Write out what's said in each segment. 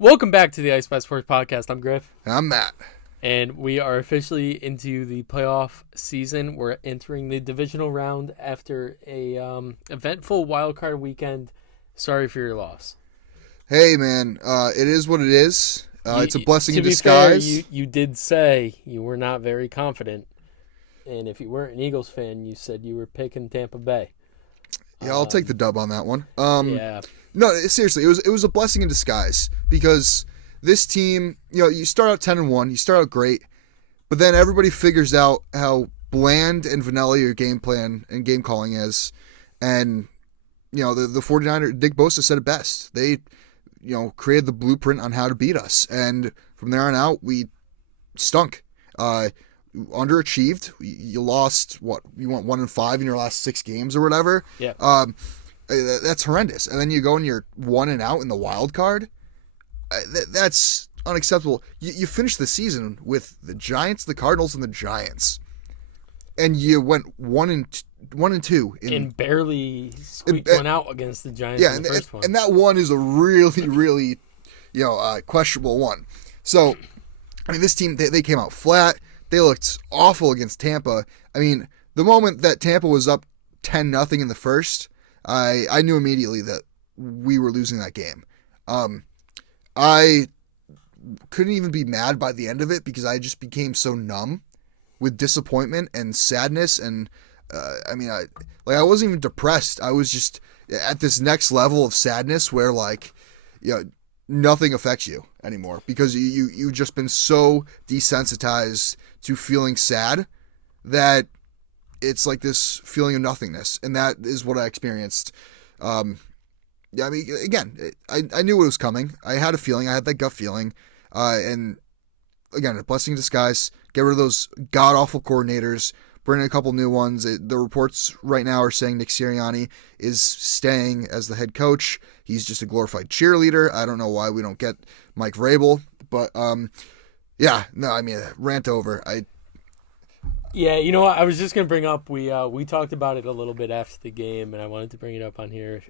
Welcome back to the Ice by Sports Podcast. I'm Griff. I'm Matt. And we are officially into the playoff season. We're entering the divisional round after a eventful wildcard weekend. Sorry for your loss. Hey, man, it is what it is. It's a blessing in disguise. disguise. Fair, you did say you were not very confident. And if you weren't an Eagles fan, you said you were picking Tampa Bay. Yeah, I'll take the dub on that one. Yeah. No, seriously, it was a blessing in disguise because this team, you start out 10-1, you start out great, but then everybody figures out how bland and vanilla your game plan and game calling is, and the 49ers, Dick Bosa said it best. They, created the blueprint on how to beat us, and from there on out, we stunk. Underachieved. You lost you went 1-5 in your last 6 games or whatever. Yeah. That's horrendous. And then you go and you're 1-out in the wild card. That's unacceptable. You finished the season with the Giants, the Cardinals, and the Giants, and you went 1-2 and barely squeaked one out against the Giants. Yeah, in the first one. And that one is a really, really, questionable one. So, I mean, this team they came out flat. They looked awful against Tampa. I mean, the moment that Tampa was up 10-0 in the first, I knew immediately that we were losing that game. I couldn't even be mad by the end of it because I just became so numb with disappointment and sadness. And I wasn't even depressed. I was just at this next level of sadness where nothing affects you anymore because you've just been so desensitized to feeling sad that it's like this feeling of nothingness, and that is what I experienced. I knew it was coming. I had a feeling. I had that gut feeling, and again, a blessing in disguise. Get rid of those god-awful coordinators, bring in a couple new ones. The reports right now are saying Nick Sirianni is staying as the head coach. He's just a glorified cheerleader. I don't know why we don't get Mike Vrabel, but rant over. Yeah, you know what? I was just going to bring up, we talked about it a little bit after the game, and I wanted to bring it up on here.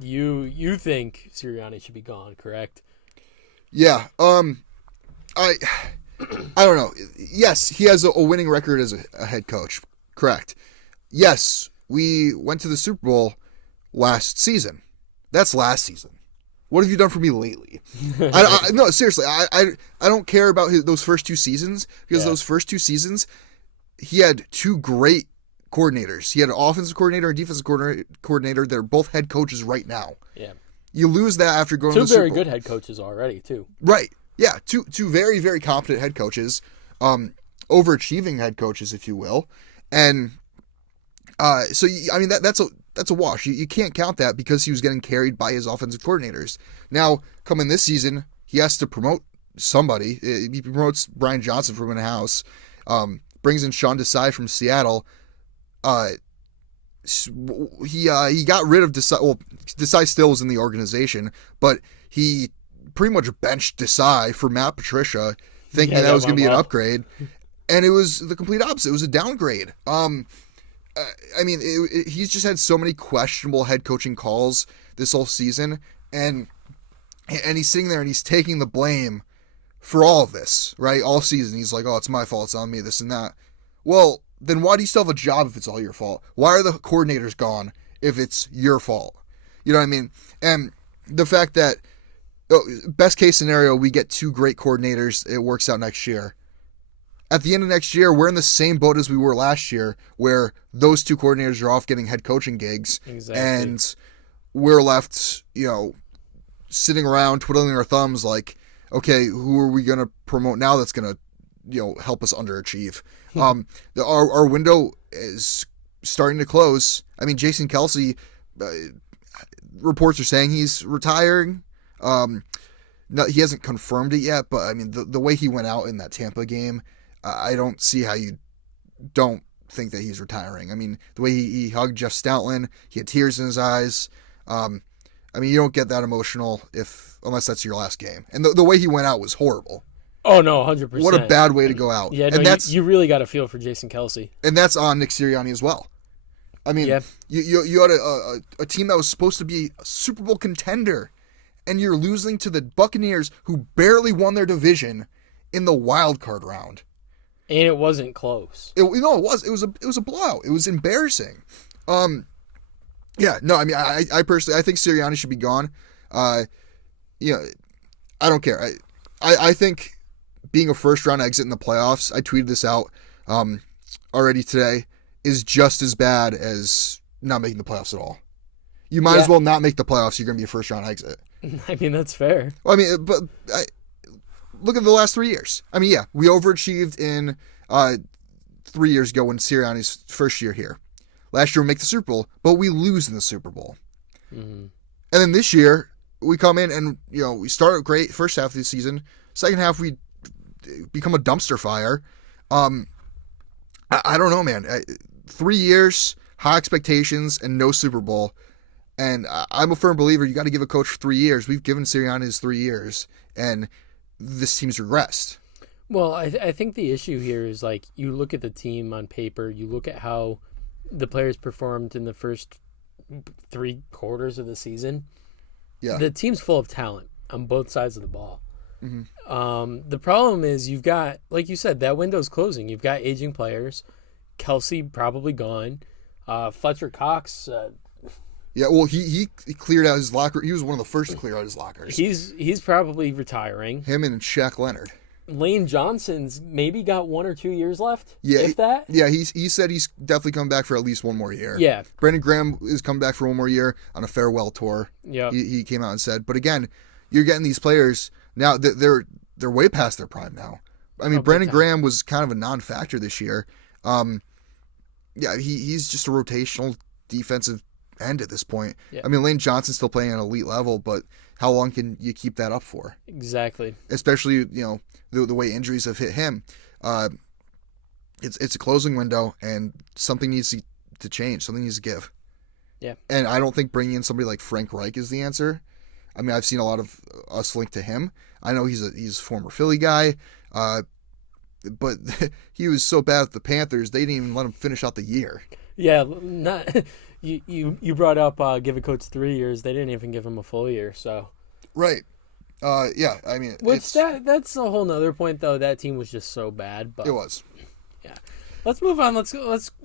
You think Sirianni should be gone, correct? Yeah. I don't know. Yes, he has a winning record as a head coach, correct. Yes, we went to the Super Bowl last season. That's last season. What have you done for me lately? No, seriously, I don't care about those first 2 seasons because those first 2 seasons, he had 2 great coordinators. He had an offensive coordinator and defensive coordinator. They're both head coaches right now. Yeah. You lose that after going to the Super Bowl. 2 very good head coaches already, too. Right. Yeah, two very, very competent head coaches, overachieving head coaches, if you will. And that's a wash. You can't count that because he was getting carried by his offensive coordinators. Now, coming this season, he has to promote somebody. He promotes Brian Johnson from in-house. Brings in Sean Desai from Seattle. He got rid of Desai. Well, Desai still was in the organization, but he pretty much benched Desai for Matt Patricia, thinking that was going to be an upgrade, and it was the complete opposite. It was a downgrade. He's just had so many questionable head coaching calls this whole season, and he's sitting there and he's taking the blame for all of this, right? All season, he's like, oh, it's my fault, it's on me, this and that. Well, then why do you still have a job if it's all your fault? Why are the coordinators gone if it's your fault? You know what I mean? And the fact that, best case scenario, we get 2 great coordinators, it works out next year. At the end of next year, we're in the same boat as we were last year, where those 2 coordinators are off getting head coaching gigs. Exactly. And we're left, sitting around twiddling our thumbs like, okay, who are we going to promote now that's going to, help us underachieve? Our window is starting to close. I mean, Jason Kelce, reports are saying he's retiring. No, he hasn't confirmed it yet, but I mean, the way he went out in that Tampa game, I don't see how you don't think that he's retiring. I mean, the way he hugged Jeff Stoutland, he had tears in his eyes. You don't get that emotional unless that's your last game. And the way he went out was horrible. Oh, no, 100%. What a bad way to go out. Yeah, and you really got to feel for Jason Kelce. And that's on Nick Sirianni as well. I mean, you had a team that was supposed to be a Super Bowl contender, and you're losing to the Buccaneers, who barely won their division in the wild card round. And it wasn't close. It was a blowout. It was embarrassing. Yeah, no, I mean, I personally, I think Sirianni should be gone. I don't care. I think being a first round exit in the playoffs, I tweeted this out already today, is just as bad as not making the playoffs at all. You might as well not make the playoffs. You're going to be a first round exit. I mean, that's fair. Well, I mean, but look at the last 3 years. I mean, yeah, we overachieved in 3 years ago when Sirianni's first year here. Last year we make the Super Bowl, but we lose in the Super Bowl. Mm-hmm. And then this year we come in and we start great first half of the season. Second half we become a dumpster fire. I don't know, man. 3 years, high expectations, and no Super Bowl. And I'm a firm believer you got to give a coach 3 years. We've given Sirianni his 3 years, and this team's regressed. Well, I think the issue here is, like, you look at the team on paper, you look at how the players performed in the first 3 quarters of the season. Yeah. The team's full of talent on both sides of the ball. Mm-hmm. The problem is you've got, like you said, that window's closing. You've got aging players. Kelsey probably gone. Fletcher Cox. Yeah, well, he cleared out his locker. He was one of the first to clear out his lockers. He's probably retiring. Him and Shaq Leonard. Lane Johnson's maybe got 1 or 2 years left. Yeah, if that. Yeah, he said he's definitely coming back for at least one more year. Yeah, Brandon Graham is coming back for one more year on a farewell tour. Yeah, he came out and said. But again, you're getting these players now. They're way past their prime now. I mean, Brandon Graham was kind of a non-factor this year. Yeah, he's just a rotational defensive end at this point. Yeah. I mean, Lane Johnson's still playing at an elite level, but how long can you keep that up for? Exactly. Especially, the way injuries have hit him. It's a closing window, and something needs to change. Something needs to give. Yeah. And I don't think bringing in somebody like Frank Reich is the answer. I mean, I've seen a lot of us linked to him. I know he's a former Philly guy, but he was so bad with the Panthers, they didn't even let him finish out the year. Yeah, not you brought up give a coach 3 years. They didn't even give him a full year. So right. Yeah, I mean, that's a whole nother point, though. That team was just so bad. But it was. Yeah. Let's move on. Let's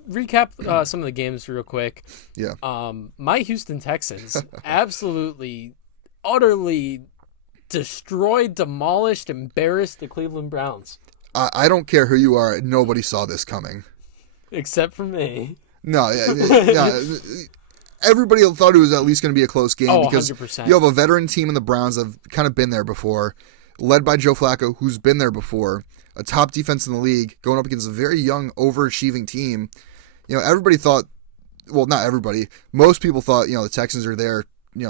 recap some of the games real quick. Yeah. My Houston Texans absolutely, utterly destroyed, demolished, embarrassed the Cleveland Browns. I don't care who you are. Nobody saw this coming. Except for me. No, yeah. Everybody thought it was at least going to be a close game because 100%. You have a veteran team in the Browns that have kind of been there before, led by Joe Flacco, who's been there before, a top defense in the league, going up against a very young, overachieving team. Everybody thought, well, not everybody, most people thought, the Texans are there,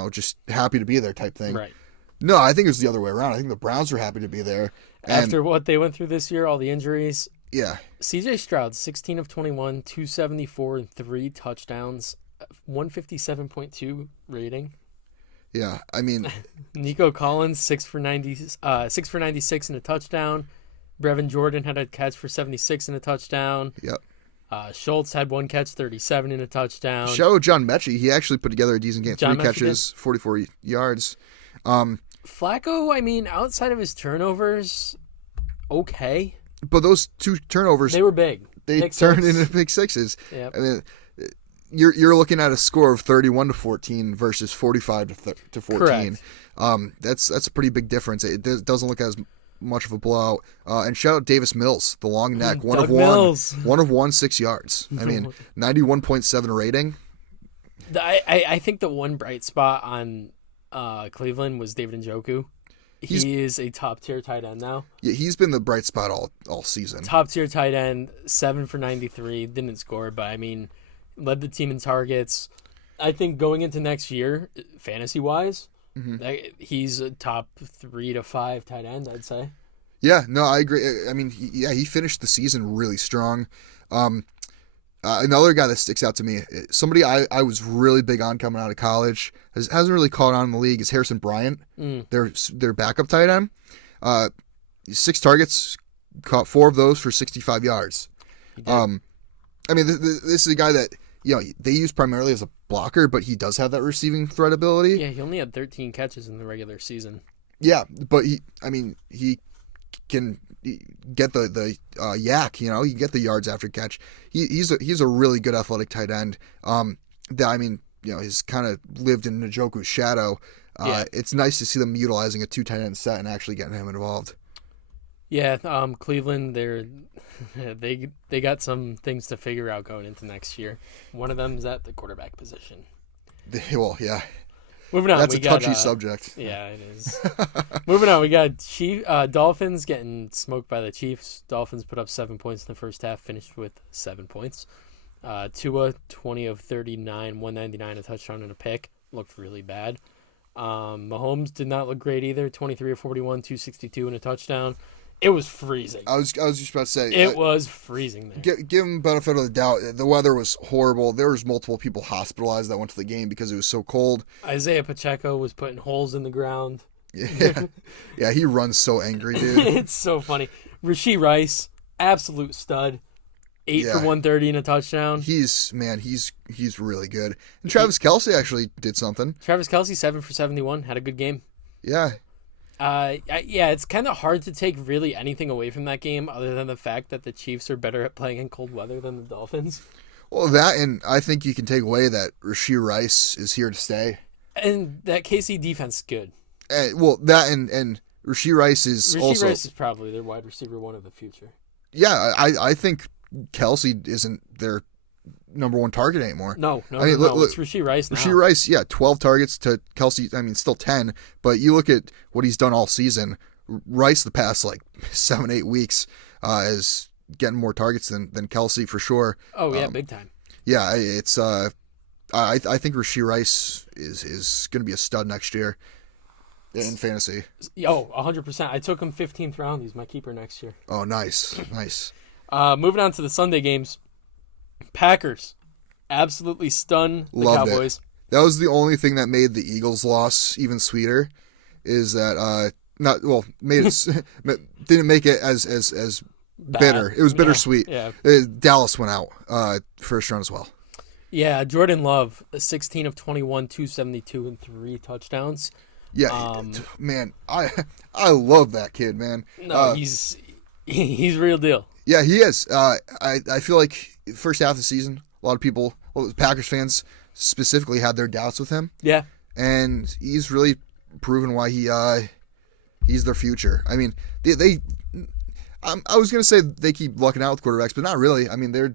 just happy to be there type thing. Right. No, I think it was the other way around. I think the Browns were happy to be there. After what they went through this year, all the injuries. Yeah. CJ Stroud, 16 of 21, 274 and 3 touchdowns. 157.2 rating. Yeah, I mean, Nico Collins 6 for 96 and a touchdown. Brevin Jordan had a catch for 76 and a touchdown. Yep. Schultz had 1 catch, 37 and a touchdown. Shout out John Mechie. He actually put together a decent game. John 3 catches, 44 yards. Flacco, I mean, outside of his turnovers, okay. But those 2 turnovers, they were big. They turned into big sixes. Yep. I mean, you're looking at a score of 31-14 versus 45-14. Correct. That's a pretty big difference. It doesn't look as much of a blowout. And shout out Davis Mills, the long neck, one of one, 6 yards. I mean, 91.7 rating. I think the one bright spot on Cleveland was David Njoku. He is a top-tier tight end now. Yeah, he's been the bright spot all season. Top-tier tight end, 7 for 93. Didn't score, but, I mean, led the team in targets. I think going into next year, fantasy-wise, he's a top 3 to 5 tight end, I'd say. Yeah, no, I agree. I mean, he finished the season really strong. Another guy that sticks out to me, somebody I was really big on coming out of college, hasn't really caught on in the league, is Harrison Bryant, their backup tight end. 6 targets, caught 4 of those for 65 yards. I mean, this is a guy that, they use primarily as a blocker, but he does have that receiving threat ability. Yeah, he only had 13 catches in the regular season. Yeah, but he can get the yak, he can get the yards after catch. He's a really good athletic tight end. He's kind of lived in Njoku's shadow. It's nice to see them utilizing a 2 tight end set and actually getting him involved. Yeah, Cleveland, they got some things to figure out going into next year. One of them is at the quarterback position. Well, yeah. Moving on, that's a touchy subject. Yeah, it is. Moving on, we got Dolphins getting smoked by the Chiefs. Dolphins put up 7 points in the first half, finished with 7 points. Tua, 20 of 39, 199, a touchdown and a pick. Looked really bad. Mahomes did not look great either. 23 of 41, 262 and a touchdown. It was freezing. I was just about to say. It was freezing there. Give him benefit of the doubt. The weather was horrible. There was multiple people hospitalized that went to the game because it was so cold. Isaiah Pacheco was putting holes in the ground. Yeah, he runs so angry, dude. It's so funny. Rashee Rice, absolute stud. 8 for 130 and a touchdown. He's really good. And Travis Kelce actually did something. Travis Kelce, 7 for 71, had a good game. Yeah. It's kind of hard to take really anything away from that game other than the fact that the Chiefs are better at playing in cold weather than the Dolphins. Well, and I think you can take away that Rashee Rice is here to stay. And that KC defense is good. And Rashee Rice is Rashee Rice is probably their wide receiver one of the future. Yeah, I think Kelce isn't their number one target anymore. No. It's Rashee Rice now. Rashee Rice, 12 targets to Kelce. Still 10, but you look at what he's done all season. Rice the past 7-8 weeks is getting more targets than Kelce for sure. Oh yeah, big time. Yeah, it's I think Rashee Rice is going to be a stud next year in fantasy. 100%. I took him 15th round. He's my keeper next year. Oh, nice. Moving on to the Sunday games. Packers absolutely stun the Cowboys. That was the only thing that made the Eagles' loss even sweeter. Is that didn't make it as bitter. It was bittersweet. Yeah. Dallas went out first round as well. Yeah, Jordan Love, 16 of 21, 272 and 3 touchdowns. Yeah, man, I love that kid, man. No, he's real deal. Yeah, he is. I feel like first half of the season, a lot of people, Packers fans specifically, had their doubts with him. Yeah, and he's really proven why he's their future. I mean, I was gonna say they keep lucking out with quarterbacks, but not really. I mean, they're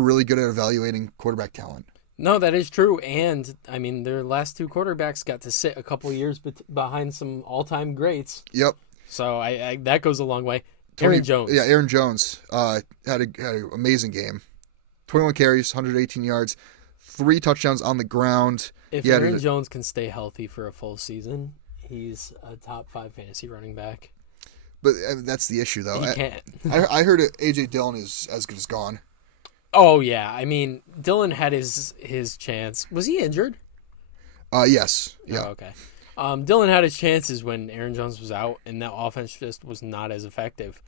really good at evaluating quarterback talent. No, that is true, and I mean their last 2 quarterbacks got to sit a couple years behind some all-time greats. Yep. So I that goes a long way. Aaron Jones. Yeah, Aaron Jones had an amazing game. 21 carries, 118 yards, 3 touchdowns on the ground. If Aaron Jones can stay healthy for a full season, he's a top 5 fantasy running back. But that's the issue, though. He can't. I heard A.J. Dillon is as good as gone. Oh, yeah. I mean, Dillon had his chance. Was he injured? Yes. Yeah. Oh, okay. Dillon had his chances when Aaron Jones was out, and that offense just was not as effective.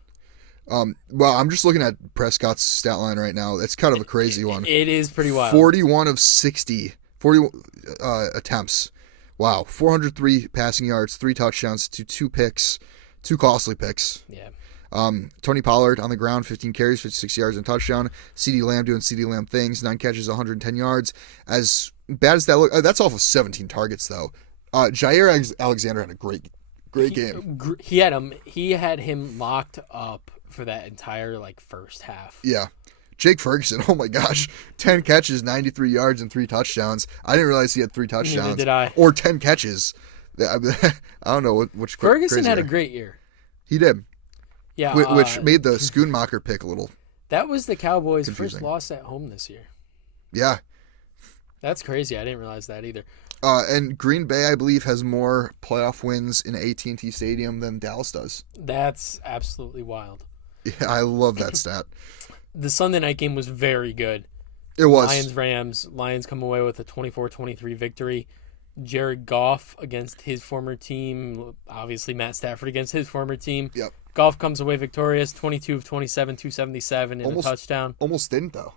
Well, I'm just looking at Prescott's stat line right now. It's kind of a crazy one. It is pretty wild. 41 of 60, 40 attempts. Wow. 403 passing yards, 3 touchdowns to 2 picks, 2 costly picks. Yeah. Tony Pollard on the ground, 15 carries, 56 yards and touchdown. CeeDee Lamb doing CeeDee Lamb things, 9 catches, 110 yards. As bad as that look, that's off of 17 targets though. Jair Alexander had a great game. He had him locked up for that entire first half. Yeah. Jake Ferguson, oh my gosh, 10 catches, 93 yards and 3 touchdowns. I didn't realize he had 3 touchdowns. Neither did I. Or 10 catches. I don't know which. Ferguson had a great year. He did. Yeah, which made the Schoonmaker pick a little. That was the Cowboys' confusing. first loss at home this year. Yeah. That's crazy. I didn't realize that either. And Green Bay, I believe, has more playoff wins in AT&T Stadium than Dallas does. That's absolutely wild. Yeah, I love that stat. The Sunday night game was very good. It was. Lions-Rams. Lions come away with a 24-23 victory. Jared Goff against his former team. Obviously, Matt Stafford against his former team. Yep. Goff comes away victorious, 22 of 27, 277, and a touchdown. Almost didn't, though.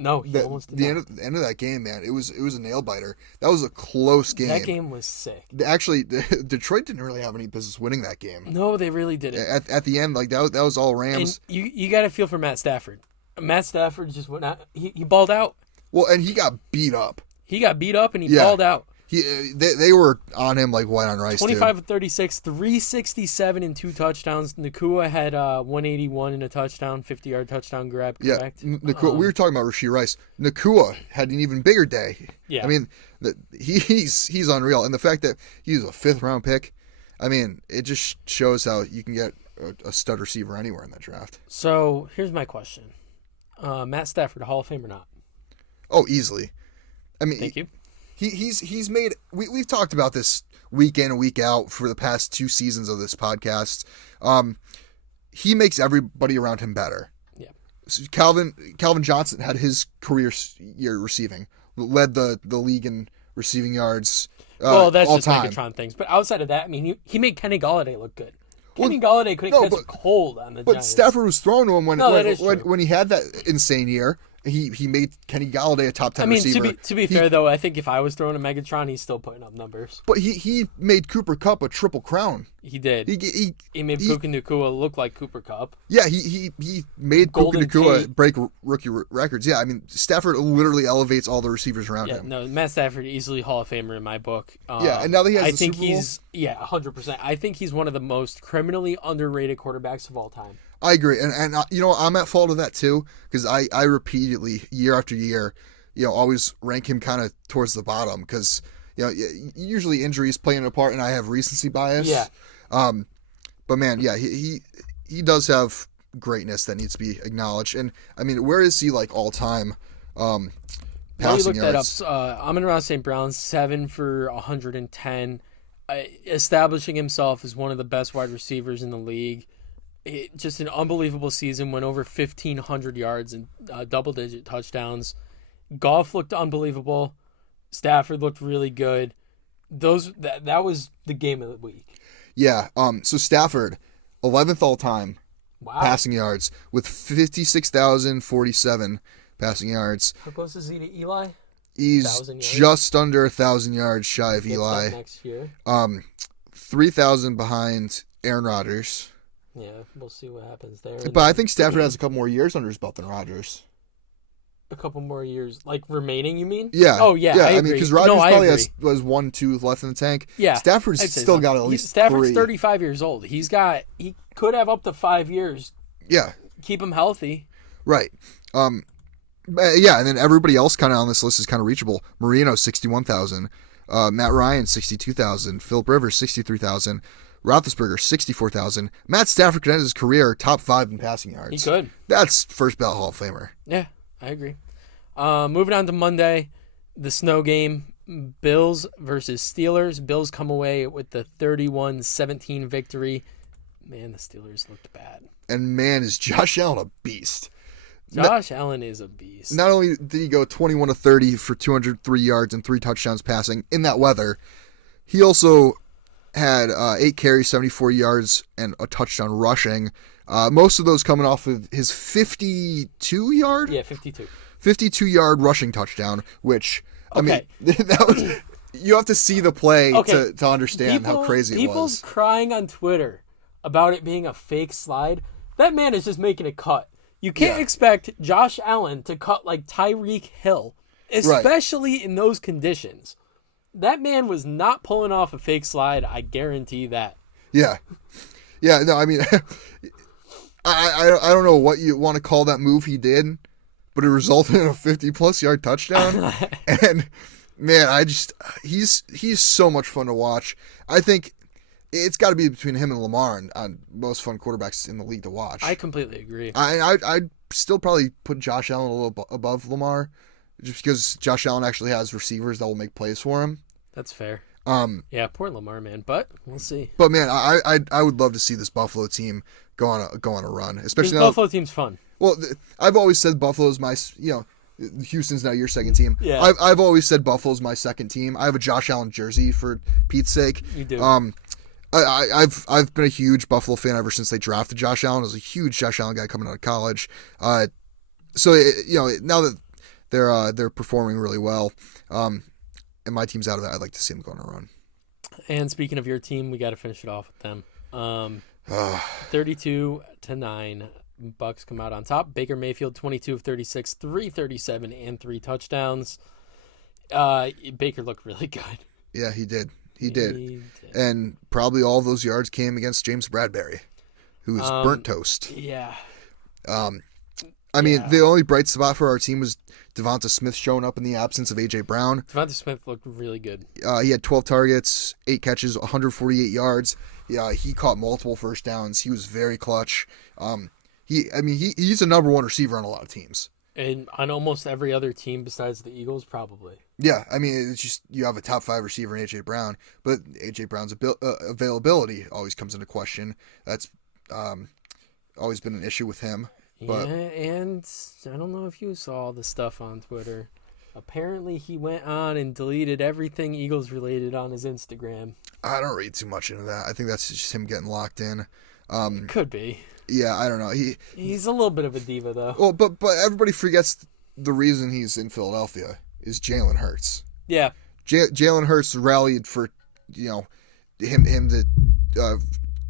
No, he almost did not. The end of that game, man, it was a nail biter. That was a close game. That game was sick. Actually, Detroit didn't really have any business winning that game. No, they really didn't. At the end, like that was all Rams. And you got to feel for Matt Stafford. Matt Stafford just went out. He balled out. Well, and he got beat up. He got beat up and he balled out. They were on him like white on rice. 25 of 36, 367 and 2 touchdowns. Nakua had 181 and a touchdown, 50-yard touchdown grab. Correct. Yeah, Nakua. We were talking about Rashee Rice. Nakua had an even bigger day. Yeah. I mean, he's unreal, and the fact that he's a 5th-round pick, I mean, it just shows how you can get a stud receiver anywhere in that draft. So here's my question: Matt Stafford, Hall of Fame or not? Oh, easily. I mean, thank you. He's made. We've talked about this week in and week out for the past 2 seasons of this podcast. He makes everybody around him better. Yeah. So Calvin Johnson had his career year receiving, led the league in receiving yards. Well, that's all just time. Megatron things. But outside of that, I mean, he made Kenny Galladay look good. Kenny Galladay couldn't catch a cold on the Giants. But Stafford was throwing to him when he had that insane year. He made Kenny Galladay a top 10 receiver. To be fair though, I think if I was throwing a Megatron, he's still putting up numbers. But he made Cooper Kupp a triple crown. He did. He made Puka Nacua look like Cooper Kupp. Yeah, he made Puka Nacua break rookie records. Yeah, I mean Stafford literally elevates all the receivers around him. No, Matt Stafford easily Hall of Famer in my book. And now that he has the Super Bowl. 100%. I think he's one of the most criminally underrated quarterbacks of all time. I agree, and I'm at fault of that too because I repeatedly year after year, always rank him kind of towards the bottom because usually injuries playing a part, and I have recency bias. Yeah. But man, yeah, he does have greatness that needs to be acknowledged, and I mean, where is he like all time? Passing yards. That up. Amon-Ra St. Brown 7 for 110, establishing himself as one of the best wide receivers in the league. Just an unbelievable season, went over 1,500 yards and double-digit touchdowns. Goff looked unbelievable. Stafford looked really good. That was the game of the week. Yeah. So Stafford, 11th all-time passing yards with 56,047 passing yards. How close is he to Eli? He's just under 1,000 yards shy of Eli. Next year. 3,000 behind Aaron Rodgers. Yeah, we'll see what happens there. But I think Stafford has a couple more years under his belt than Rodgers. A couple more years, like remaining, you mean? Yeah. Oh, yeah. I agree. mean, because Rodgers probably has 1-2 left in the tank. Yeah. Stafford's still got at least Stafford's 3. 35 years old. He could have up to 5 years. Yeah. Keep him healthy. Right. And then everybody else kind of on this list is kind of reachable. Marino, 61,000. Matt Ryan, 62,000. Philip Rivers, 63,000. Roethlisberger, 64,000. Matt Stafford could end his career top 5 in passing yards. He could. That's first ballot Hall of Famer. Yeah, I agree. Moving on to Monday, the snow game, Bills versus Steelers. Bills come away with the 31-17 victory. Man, the Steelers looked bad. And man, is Josh Allen a beast. Josh Allen is a beast. Not only did he go 21-30 for 203 yards and 3 touchdowns passing in that weather, he also had 8 carries, 74 yards, and a touchdown rushing. Most of those coming off of his 52-yard? Yeah, 52. 52-yard rushing touchdown, which, I mean, that was, you have to see the play to understand how crazy it was. People's crying on Twitter about it being a fake slide. That man is just making a cut. You can't expect Josh Allen to cut like Tyreek Hill, especially in those conditions. That man was not pulling off a fake slide. I guarantee that. Yeah. Yeah, no, I mean, I don't know what you want to call that move he did, but it resulted in a 50-plus yard touchdown. And, man, he's so much fun to watch. I think it's got to be between him and Lamar on most fun quarterbacks in the league to watch. I completely agree. I'd still probably put Josh Allen a little above Lamar, just because Josh Allen actually has receivers that will make plays for him. That's fair. Yeah, poor Lamar, man, but we'll see. But man, I would love to see this Buffalo team go on a run, especially now. Buffalo team's fun. Well, I've always said Buffalo's my, Houston's now your second team. Yeah. I've always said Buffalo's my second team. I have a Josh Allen jersey for Pete's sake. You do. I've been a huge Buffalo fan ever since they drafted Josh Allen. I was a huge Josh Allen guy coming out of college. So now that they're performing really well. And my team's out of that. I'd like to see them go on a run. And speaking of your team, we got to finish it off with them. 32-9, Bucs come out on top. Baker Mayfield, 22 of 36, 337, and 3 touchdowns. Baker looked really good. Yeah, he did. He did. And probably all those yards came against James Bradbury, who was burnt toast. Yeah. I mean, the only bright spot for our team was Devonta Smith showing up in the absence of A.J. Brown. Devonta Smith looked really good. He had 12 targets, 8 catches, 148 yards. Yeah, he caught multiple first downs. He was very clutch. He's a number one receiver on a lot of teams. And on almost every other team besides the Eagles, probably. Yeah, I mean, it's just you have a top 5 receiver in A.J. Brown, but A.J. Brown's availability always comes into question. That's always been an issue with him. But, yeah, and I don't know if you saw the stuff on Twitter. Apparently, he went on and deleted everything Eagles related on his Instagram. I don't read too much into that. I think that's just him getting locked in. Could be. Yeah, I don't know. He's a little bit of a diva, though. Well, but everybody forgets the reason he's in Philadelphia is Jalen Hurts. Yeah. Jalen Hurts rallied for, him to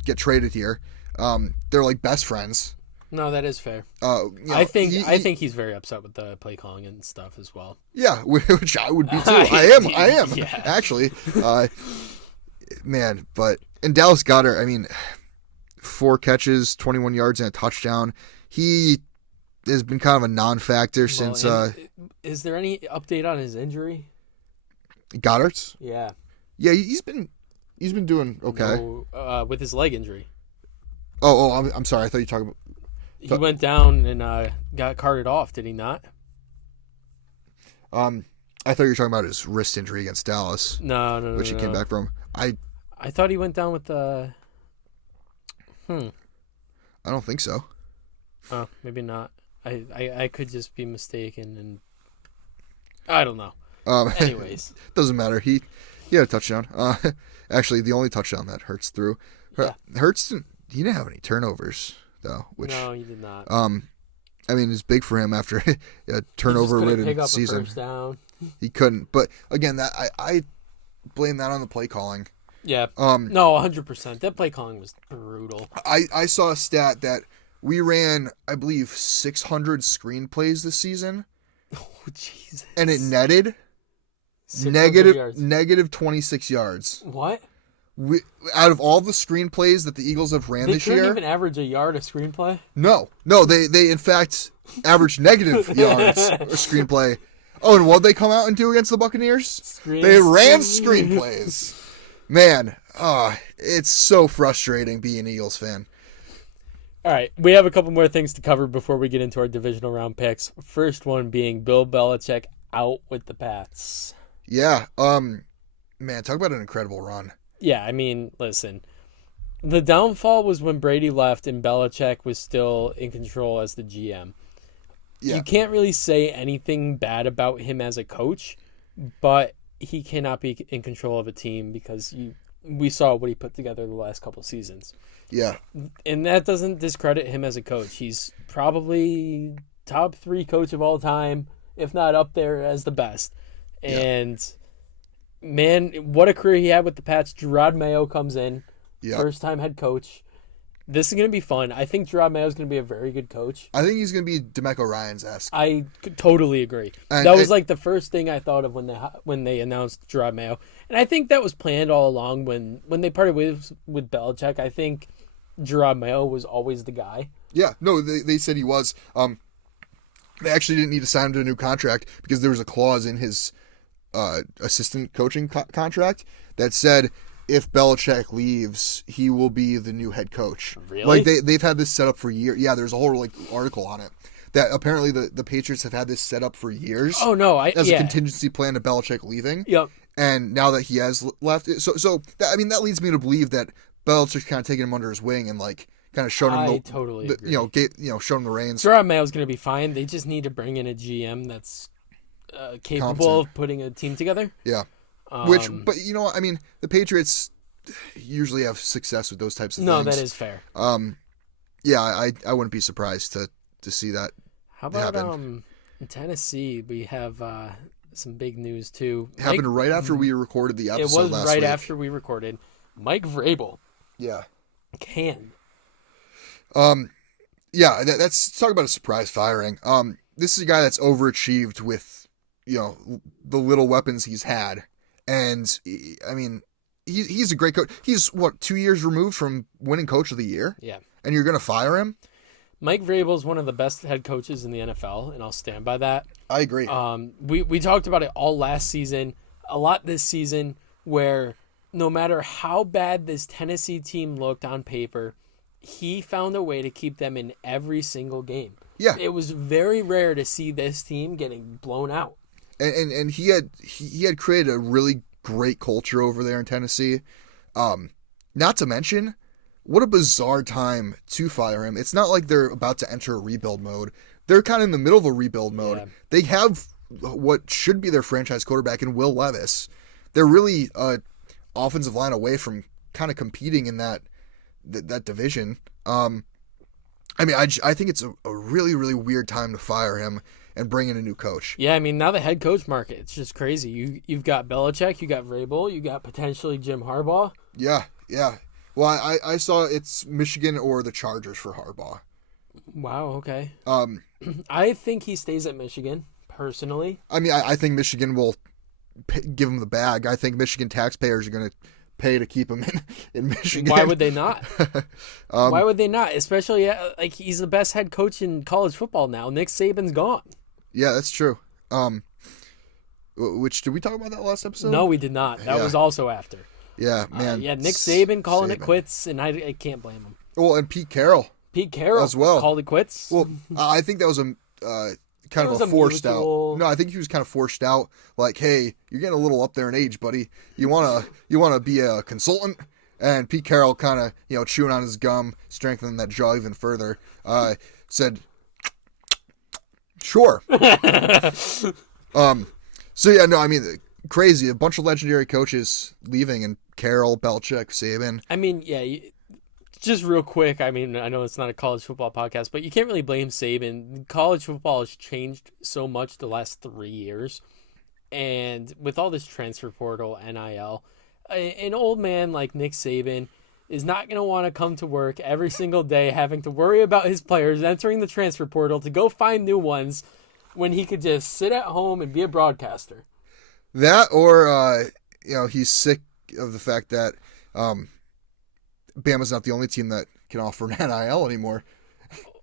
get traded here. They're like best friends. No, that is fair. I think he's very upset with the play calling and stuff as well. Yeah, which I would be too. I am yeah. Actually. Man, but in Dallas Goedert, I mean, 4 catches, 21 yards, and a touchdown. He has been kind of a non-factor since. Is there any update on his injury? Goddard's? Yeah. Yeah, he's been doing okay. No, with his leg injury. Oh, I'm sorry. I thought you were talking about. He went down and got carted off, did he not? I thought you were talking about his wrist injury against Dallas. No. Which he came back from. I thought he went down with the. I don't think so. Oh, maybe not. I could just be mistaken, and I don't know. Anyways, doesn't matter. He had a touchdown. Actually, the only touchdown that Hurts threw. Yeah. Hurts he didn't have any turnovers though. No, he did not. I mean, it's big for him after a turnover-ridden season. A first down. He couldn't. But again, that I blame that on the play calling. Yeah. No, 100%. That play calling was brutal. I saw a stat that we ran, I believe, 600 screenplays this season. Oh, Jesus. And it netted negative 26 yards. What? Out of all the screenplays that the Eagles have ran this year, they couldn't even average a yard a screenplay. No, they in fact averaged negative yards a screenplay. Oh, and what'd they come out and do against the Buccaneers? They ran screenplays. Man, it's so frustrating being an Eagles fan. All right, we have a couple more things to cover before we get into our divisional round picks. First one being Bill Belichick out with the Pats. Yeah, man, talk about an incredible run. Yeah, I mean, listen, the downfall was when Brady left and Belichick was still in control as the GM. Yeah. You can't really say anything bad about him as a coach, but he cannot be in control of a team because we saw what he put together the last couple seasons. Yeah. And that doesn't discredit him as a coach. He's probably top 3 coach of all time, if not up there as the best. Yeah. And man, what a career he had with the Pats. Gerard Mayo comes in, first time head coach. This is going to be fun. I think Gerard Mayo is going to be a very good coach. I think he's going to be DeMeco Ryans-esque. I totally agree. That was like the first thing I thought of when they announced Gerard Mayo. And I think that was planned all along when they parted with Belichick. I think Gerard Mayo was always the guy. Yeah, no, they said he was. They actually didn't need to sign him to a new contract because there was a clause in his assistant coaching contract that said if Belichick leaves, he will be the new head coach. Really? Like they've had this set up for years. Yeah, there's a whole article on it that apparently the Patriots have had this set up for years. Oh no, as a contingency plan to Belichick leaving. Yep. And now that he has left, so that leads me to believe that Belichick's kind of taking him under his wing and like kind of showing him showing him the reins. Gerard Mayo's going to be fine. They just need to bring in a GM that's capable of putting a team together. Yeah. But you know what? I mean, the Patriots usually have success with those types of things. No, that is fair. Yeah, I wouldn't be surprised to see that How about happen. In Tennessee, we have some big news too. It happened right after we recorded the episode last week. It was right after we recorded. Mike Vrabel. Yeah. Can. Yeah, let's talk about a surprise firing. This is a guy that's overachieved with, the little weapons he's had. And, I mean, he's a great coach. He's, 2 years removed from winning Coach of the Year? Yeah. And you're going to fire him? Mike Vrabel is one of the best head coaches in the NFL, and I'll stand by that. I agree. We talked about it all last season, a lot this season, where no matter how bad this Tennessee team looked on paper, he found a way to keep them in every single game. Yeah. It was very rare to see this team getting blown out. And he had created a really great culture over there in Tennessee. Not to mention, what a bizarre time to fire him. It's not like they're about to enter a rebuild mode. They're kind of in the middle of a rebuild mode. Yeah. They have what should be their franchise quarterback in Will Levis. They're really offensive line away from kind of competing in that division. I think it's a really, really weird time to fire him and bring in a new coach. Yeah, I mean, now the head coach market, it's just crazy. You've got Belichick, you got Vrabel, you got potentially Jim Harbaugh. Yeah. Well, I saw it's Michigan or the Chargers for Harbaugh. Wow, okay. I think he stays at Michigan, personally. I mean, I think Michigan will give him the bag. I think Michigan taxpayers are going to pay to keep him in Michigan. Why would they not? Why would they not? Especially, he's the best head coach in college football now. Nick Saban's gone. Yeah, that's true. Which, did we talk about that last episode? No, we did not. That was also after. Yeah, man. Nick Saban calling it quits, and I can't blame him. Well, and Pete Carroll as well called it quits. Well, I think that was a kind of a forced out. No, I think he was kind of forced out. Like, hey, you're getting a little up there in age, buddy. You wanna be a consultant? And Pete Carroll kind of chewing on his gum, strengthening that jaw even further. Said, sure. So yeah, no, I mean, crazy. A bunch of legendary coaches leaving, and Carroll, Belichick, Saban. I mean, yeah. Just real quick, I mean, I know it's not a college football podcast, but you can't really blame Saban. College football has changed so much the last 3 years. And with all this transfer portal, NIL, an old man like Nick Saban is not going to want to come to work every single day having to worry about his players entering the transfer portal to go find new ones when he could just sit at home and be a broadcaster. That or, he's sick of the fact that Bama's not the only team that can offer an NIL anymore.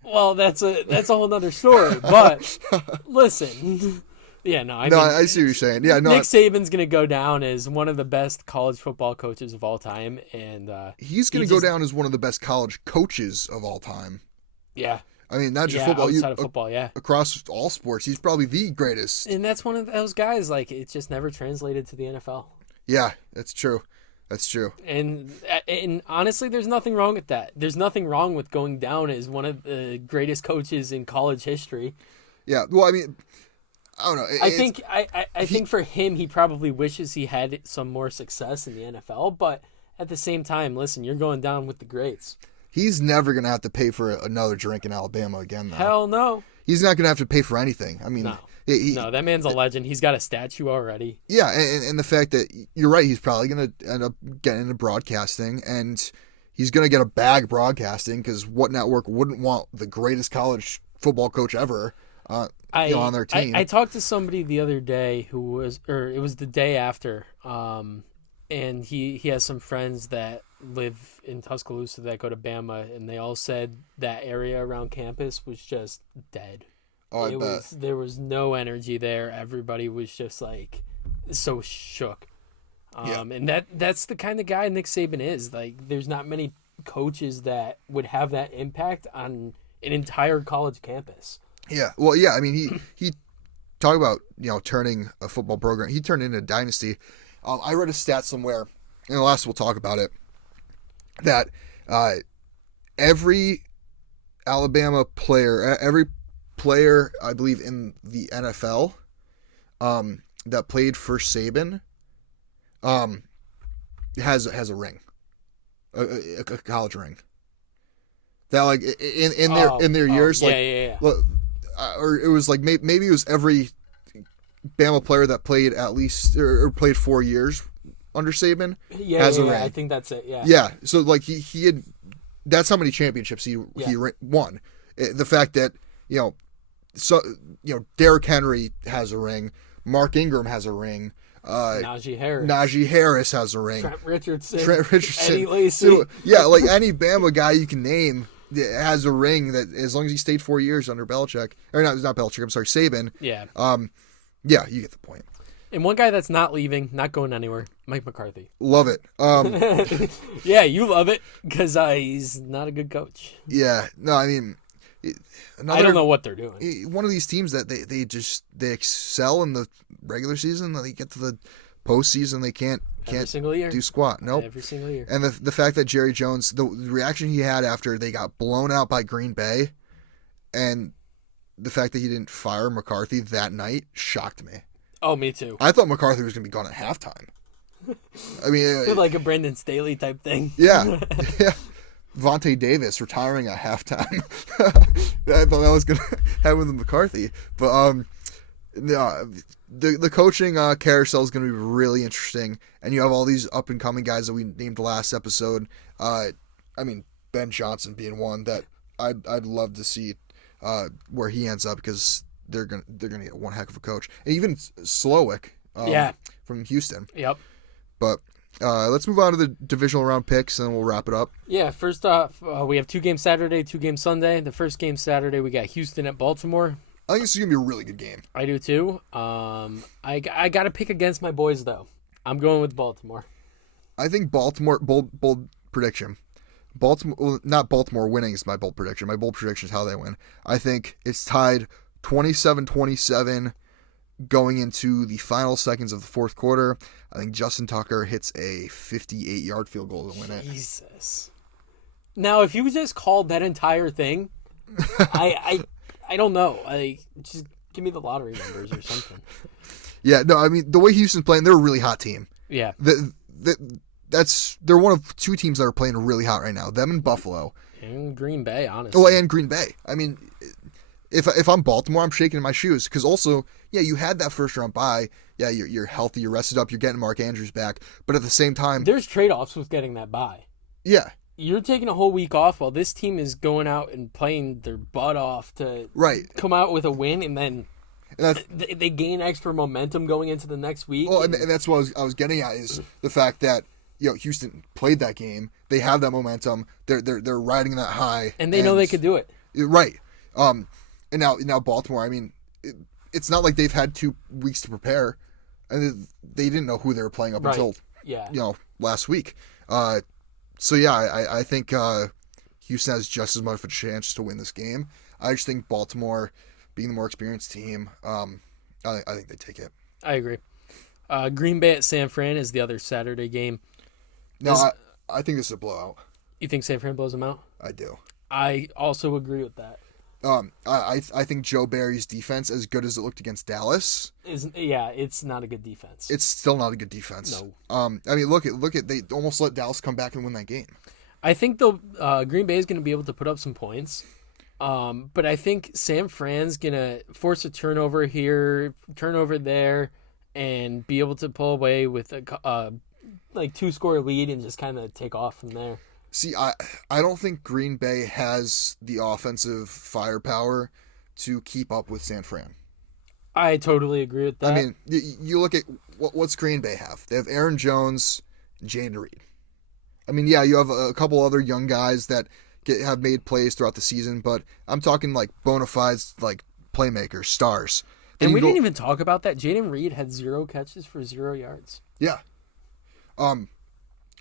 Well, that's a whole nother story. But listen, yeah, no, I see what you're saying. Yeah, no, Nick Saban's gonna go down as one of the best college football coaches of all time, and he's gonna go down as one of the best college coaches of all time. Yeah, I mean, not just football. Outside of football, yeah, across all sports, he's probably the greatest. And that's one of those guys. Like, it just never translated to the NFL. Yeah, that's true. That's true. And honestly, there's nothing wrong with that. There's nothing wrong with going down as one of the greatest coaches in college history. Yeah. Well, I mean, I don't know. I think for him, he probably wishes he had some more success in the NFL. But at the same time, listen, you're going down with the greats. He's never going to have to pay for another drink in Alabama again, though. Hell no. He's not going to have to pay for anything. I mean, no. No, that man's a legend. He's got a statue already. Yeah, and the fact that you're right, he's probably going to end up getting into broadcasting, and he's going to get a bag broadcasting because what network wouldn't want the greatest college football coach ever on their team? I talked to somebody the other day it was the day after, and he has some friends that live in Tuscaloosa that go to Bama, and they all said that area around campus was just dead. Oh, I bet. There was no energy there. Everybody was just like so shook. And that's the kind of guy Nick Saban is. Like, there's not many coaches that would have that impact on an entire college campus. Yeah. Well, yeah. I mean, he talked about turning a football program. He turned into a dynasty. I read a stat somewhere, and the last we'll talk about it, that every Alabama player, every player, I believe, in the NFL that played for Saban has a ring, a college ring. That, like, in their years, like, yeah. Look, or it was like maybe it was every Bama player that played at least or played 4 years under Saban has a ring. I think that's it. Yeah. Yeah. So like he had, that's how many championships he won. The fact that Derrick Henry has a ring, Mark Ingram has a ring, Najee Harris has a ring, Trent Richardson, Eddie Lacy. So, yeah, like any Bama guy you can name has a ring that as long as he stayed 4 years under Belichick, or not Belichick, I'm sorry, Saban. Yeah. Yeah, you get the point. And one guy that's not leaving, not going anywhere, Mike McCarthy. Love it. Yeah, you love it because he's not a good coach. Yeah. No, I mean, I don't know what they're doing. One of these teams that they excel in the regular season, they get to the postseason, they can't Every single year. do squat. Nope. Every single year. And the fact that Jerry Jones, the reaction he had after they got blown out by Green Bay, and the fact that he didn't fire McCarthy that night shocked me. Oh, me too. I thought McCarthy was going to be gone at halftime. I mean, like a Brendan Staley type thing. Yeah. Yeah. Vontae Davis retiring at halftime. I thought that was going to happen with McCarthy. But the coaching carousel is going to be really interesting. And you have all these up-and-coming guys that we named last episode. I mean, Ben Johnson being one that I'd love to see where he ends up, because they're gonna get one heck of a coach. And even Slowick from Houston. Yep. But let's move on to the divisional round picks, and then we'll wrap it up. Yeah, first off, we have 2 games Saturday, 2 games Sunday. The first game Saturday, we got Houston at Baltimore. I think this is going to be a really good game. I do too. I got to pick against my boys, though. I'm going with Baltimore. I think Baltimore, bold prediction. Not Baltimore winning is my bold prediction. My bold prediction is how they win. I think it's tied 27-27 going into the final seconds of the fourth quarter. I think Justin Tucker hits a 58-yard field goal to win it. Jesus. Now, if you just called that entire thing, I don't know. Just give me the lottery numbers or something. Yeah, no, I mean, the way Houston's playing, they're a really hot team. Yeah. They're one of 2 teams that are playing really hot right now. Them and Buffalo. And Green Bay, honestly. Oh, and Green Bay. I mean, if I'm Baltimore, I'm shaking in my shoes, because also, yeah, you had that first round bye. Yeah, you're healthy, you're rested up, you're getting Mark Andrews back, but at the same time, there's trade-offs with getting that bye. Yeah. You're taking a whole week off while this team is going out and playing their butt off to come out with a win, and then they gain extra momentum going into the next week. Well, and that's what I was getting at, is the fact that Houston played that game. They have that momentum. They're riding that high, and they know they could do it. Right. And now Baltimore. I mean, it's not like they've had 2 weeks to prepare, and they didn't know who they were playing up until last week. So yeah, I think Houston has just as much of a chance to win this game. I just think Baltimore, being the more experienced team, I think they take it. I agree. Green Bay at San Fran is the other Saturday game. No, I think this is a blowout. You think San Fran blows them out? I do. I also agree with that. I think Joe Barry's defense, as good as it looked against Dallas, it's not a good defense. It's still not a good defense. No. I mean, look at they almost let Dallas come back and win that game. I think Green Bay is going to be able to put up some points, but I think San Fran's going to force a turnover here, turnover there, and be able to pull away with a 2-score lead and just kind of take off from there. See, I don't think Green Bay has the offensive firepower to keep up with San Fran. I totally agree with that. I mean, you look at what's Green Bay have? They have Aaron Jones, Jaden Reed. I mean, yeah, you have a couple other young guys that have made plays throughout the season, but I'm talking like bona fides, like playmakers, stars. And we didn't even talk about that. Jaden Reed had 0 catches for 0 yards. Yeah. Then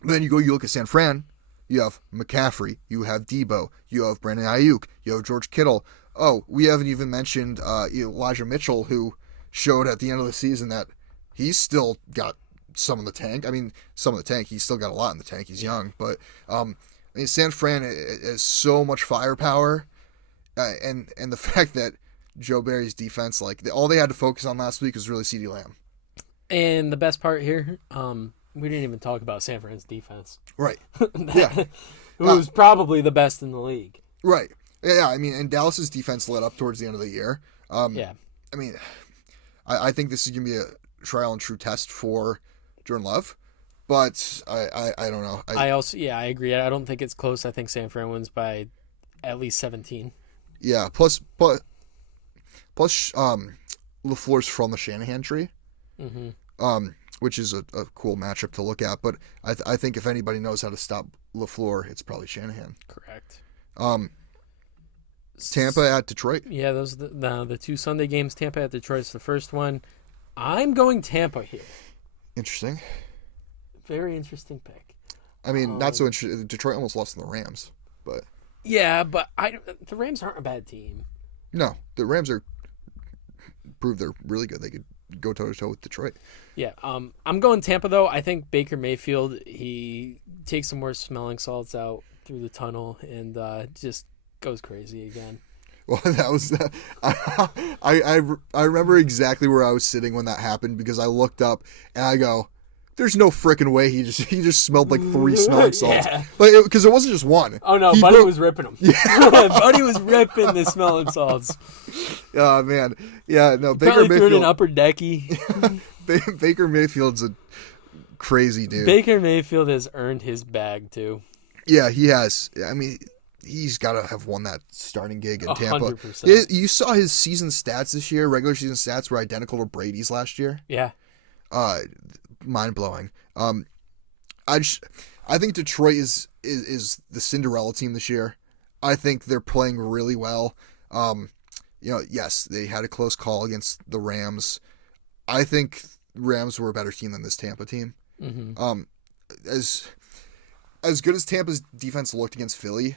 you look at San Fran. You have McCaffrey, you have Debo, you have Brandon Ayuk, you have George Kittle. Oh, we haven't even mentioned Elijah Mitchell, who showed at the end of the season that he's still got some in the tank. I mean, some in the tank. He's still got a lot in the tank. He's young. But I mean, San Fran has so much firepower. And the fact that Joe Barry's defense, all they had to focus on last week was really CeeDee Lamb. And the best part here, we didn't even talk about San Fran's defense. Right. Yeah. It was probably the best in the league. Right. Yeah, I mean, and Dallas's defense let up towards the end of the year. Yeah. I mean, I think this is going to be a trial and true test for Jordan Love, but I don't know. I agree. I don't think it's close. I think San Fran wins by at least 17. Yeah, plus LaFleur's from the Shanahan tree, which is a cool matchup to look at. But I think if anybody knows how to stop LaFleur, it's probably Shanahan. Correct. Tampa at Detroit. Yeah, those are the two Sunday games. Tampa at Detroit's the first one. I'm going Tampa here. Interesting. Very interesting pick. I mean, not so interesting. Detroit almost lost to the Rams, but yeah, but the Rams aren't a bad team. No, the Rams proved they're really good. They could go toe to toe with Detroit. Yeah, I'm going Tampa though. I think Baker Mayfield, he takes some more smelling salts out through the tunnel and just goes crazy again. Well, that was I remember exactly where I was sitting when that happened because I looked up and I go, "There's no freaking way he just smelled like 3 smelling salts." Yeah. Like because it wasn't just one. Oh no, Buddy was ripping them. Yeah. Buddy was ripping the smelling salts. Oh man, yeah, no. Baker Mayfield threw it in upper decky. Baker Mayfield's a crazy dude. Baker Mayfield has earned his bag too. Yeah, he has. I mean, he's got to have won that starting gig in Tampa. 100%. You saw his season stats this year. Regular season stats were identical to Brady's last year. Yeah. Mind blowing. I think Detroit is the Cinderella team this year. I think they're playing really well. Yes, they had a close call against the Rams. I think Rams were a better team than this Tampa team. Mm-hmm. As good as Tampa's defense looked against Philly,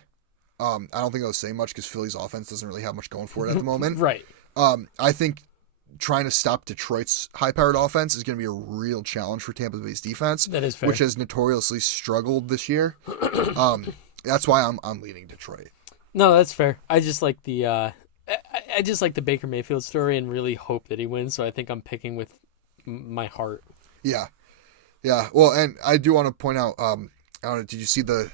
I don't think I was saying much because Philly's offense doesn't really have much going for it at the moment. Right. I think trying to stop Detroit's high-powered offense is going to be a real challenge for Tampa Bay's defense. That is fair. Which has notoriously struggled this year. That's why I'm leaning Detroit. No, that's fair. I just like the Baker Mayfield story and really hope that he wins. So I think I'm picking with my heart. Yeah. Well, and I do want to point out. I don't know. Did you see the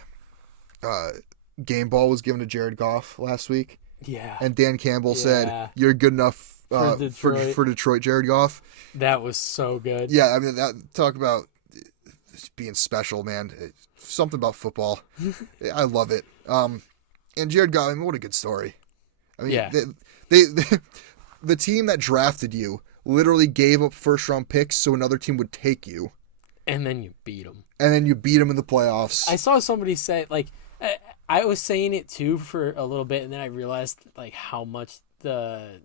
game ball was given to Jared Goff last week? Yeah. And Dan Campbell said, "You're good enough for Detroit, Jared Goff." That was so good. Yeah, I mean, talk about being special, man. Something about football. I love it. And Jared Goff, I mean, what a good story. I mean, yeah. The team that drafted you literally gave up first-round picks so another team would take you. And then you beat them. And then you beat them in the playoffs. I saw somebody say, like, I was saying it too for a little bit, and then I realized, like, how much the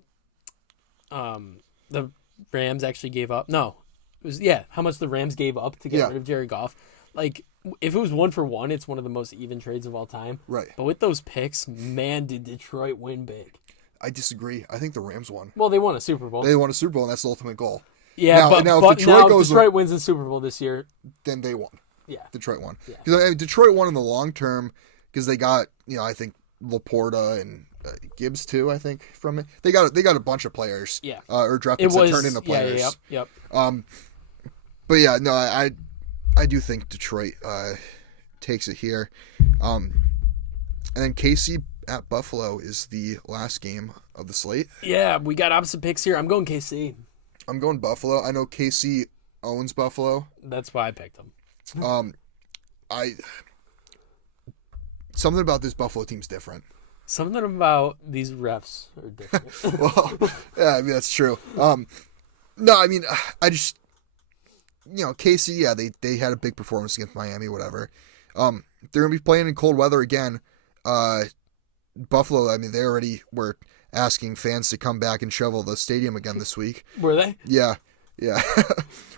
Rams actually gave up. No, it was, how much the Rams gave up to get rid of Jared Goff. Like, if it was 1-for-1, it's one of the most even trades of all time. Right. But with those picks, man, did Detroit win big. I disagree. I think the Rams won. Well, they won a Super Bowl. They won a Super Bowl, and that's the ultimate goal. Yeah, but if Detroit wins the Super Bowl this year, then they won. Yeah. Detroit won. Yeah. Because Detroit won in the long term because they got, I think Laporta and Gibbs too, I think, from it. They got a bunch of players. Yeah. Or draft picks that turned into players. Yep. But yeah, no, I do think Detroit takes it here. And then KC at Buffalo is the last game of the slate. Yeah, we got opposite picks here. I'm going KC. I'm going Buffalo. I know KC owns Buffalo. That's why I picked them. Something about this Buffalo team's different. Something about these refs are different. Well, yeah, I mean, that's true. No, I mean, I just, KC, yeah, they had a big performance against Miami, whatever. They're going to be playing in cold weather again. Buffalo, I mean, they already were asking fans to come back and shovel the stadium again this week. Were they? Yeah.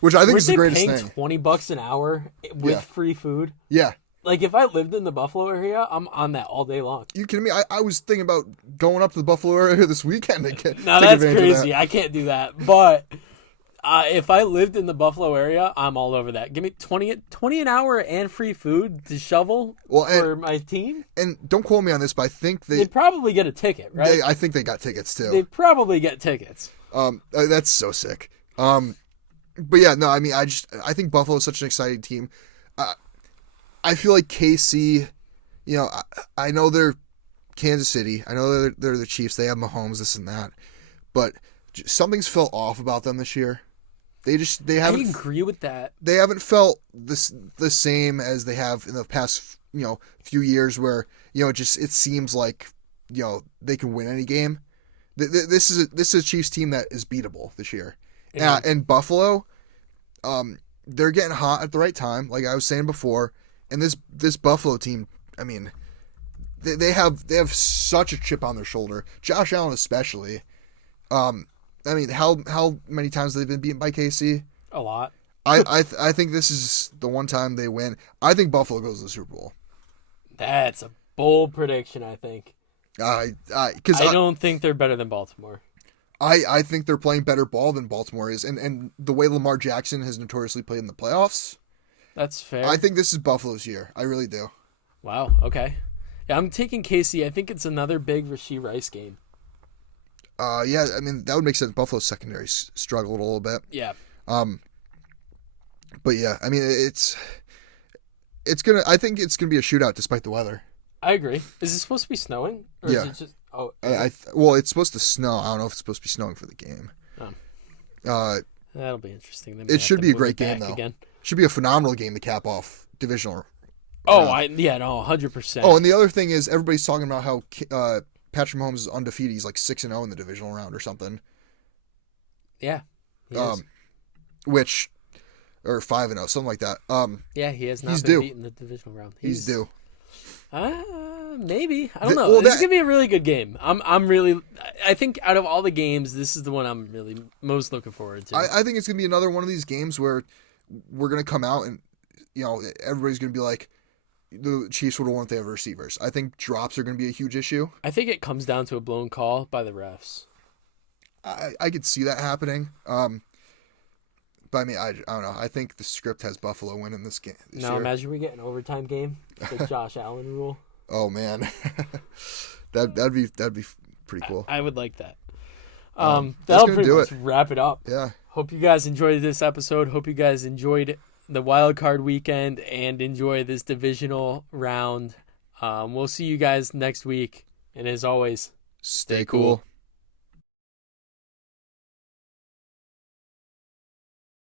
Which I think is the greatest thing. $20 an hour with free food? Yeah. Like, if I lived in the Buffalo area, I'm on that all day long. You kidding me? I was thinking about going up to the Buffalo area this weekend to get No, that's crazy. I can't do that. But if I lived in the Buffalo area, I'm all over that. Give me $20 an hour and free food to shovel for my team. And don't quote me on this, but I think they'd probably get a ticket, right? I think they got tickets too. They'd probably get tickets. That's so sick. But yeah, no, I mean, I think Buffalo is such an exciting team. I feel like KC, I know they're Kansas City. I know they're the Chiefs. They have Mahomes, this and that, but something's felt off about them this year. They haven't. I agree with that. They haven't felt the same as they have in the past, few years, where it seems like they can win any game. This is a Chiefs team that is beatable this year. And Buffalo, they're getting hot at the right time, like I was saying before. And this Buffalo team, I mean, they have such a chip on their shoulder. Josh Allen especially. I mean, how many times have they been beaten by KC? A lot. I think this is the one time they win. I think Buffalo goes to the Super Bowl. That's a bold prediction, I think. I don't think they're better than Baltimore. I think they're playing better ball than Baltimore is, and the way Lamar Jackson has notoriously played in the playoffs. That's fair. I think this is Buffalo's year. I really do. Wow. Okay. Yeah, I'm taking KC. I think it's another big Rashee Rice game. Yeah, I mean, that would make sense. Buffalo's secondary struggled a little bit. Yeah. But yeah, I mean, I think it's gonna be a shootout despite the weather. I agree. Is it supposed to be snowing? Or yeah. Is it just, well, it's supposed to snow. I don't know if it's supposed to be snowing for the game. That'll be interesting. It should be a great game, though. Again. Should be a phenomenal game to cap off Divisional. 100%. Oh, and the other thing is everybody's talking about how Patrick Mahomes is undefeated. He's like 6-0 in the divisional round or something. Yeah. Or 5-0, something like that. Yeah, he has not been beaten in the divisional round. He's due. Maybe. I don't know. This is gonna be a really good game. I think out of all the games, this is the one I'm really most looking forward to. I think it's gonna be another one of these games where we're gonna come out and everybody's gonna be like, the Chiefs would have won if they have receivers. I think drops are gonna be a huge issue. I think it comes down to a blown call by the refs. I could see that happening. But I mean, I don't know. I think the script has Buffalo winning this game. Imagine we get an overtime game, the Josh Allen rule. Oh man, that'd be pretty cool. I would like that. That'll pretty much wrap it up. Yeah. Hope you guys enjoyed this episode. Hope you guys enjoyed the wild card weekend and enjoy this divisional round. We'll see you guys next week. And as always, stay cool.